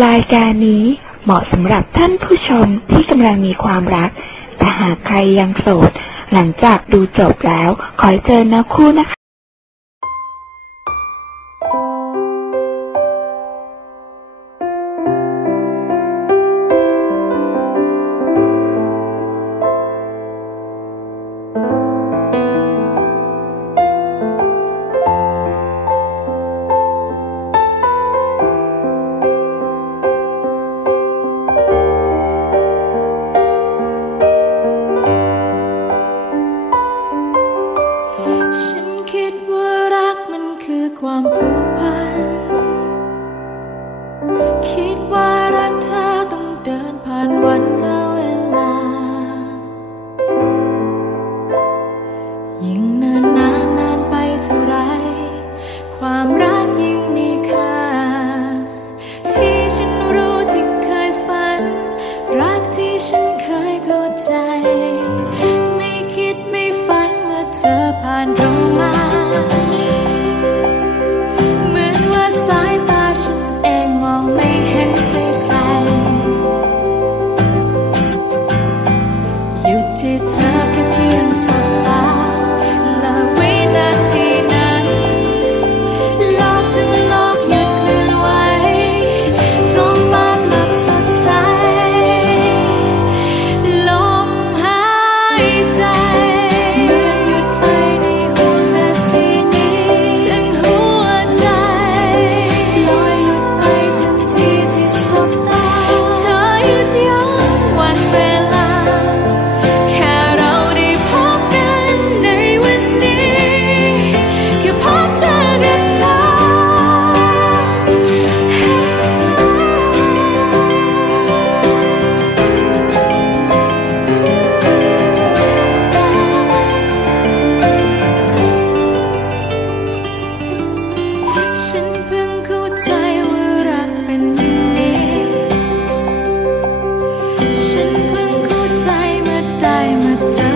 รายการนี้เหมาะสำหรับท่านผู้ชมที่กำลังมีความรัก แต่หากใครยังโสด หลังจากดูจบแล้ว ขอให้เจอนะคู่นะคะ ความผูกพัน คิดว่ารักเธอต้องเดินผ่านวันและเวลา ยิ่งนานนานนานไปเท่าไร ความรักยิ่งมีค่า ที่ฉันรู้ที่เคยฝัน รักที่ฉันเคยเข้าใจ ไม่คิดไม่ฝันว่าเธอผ่านตรง time it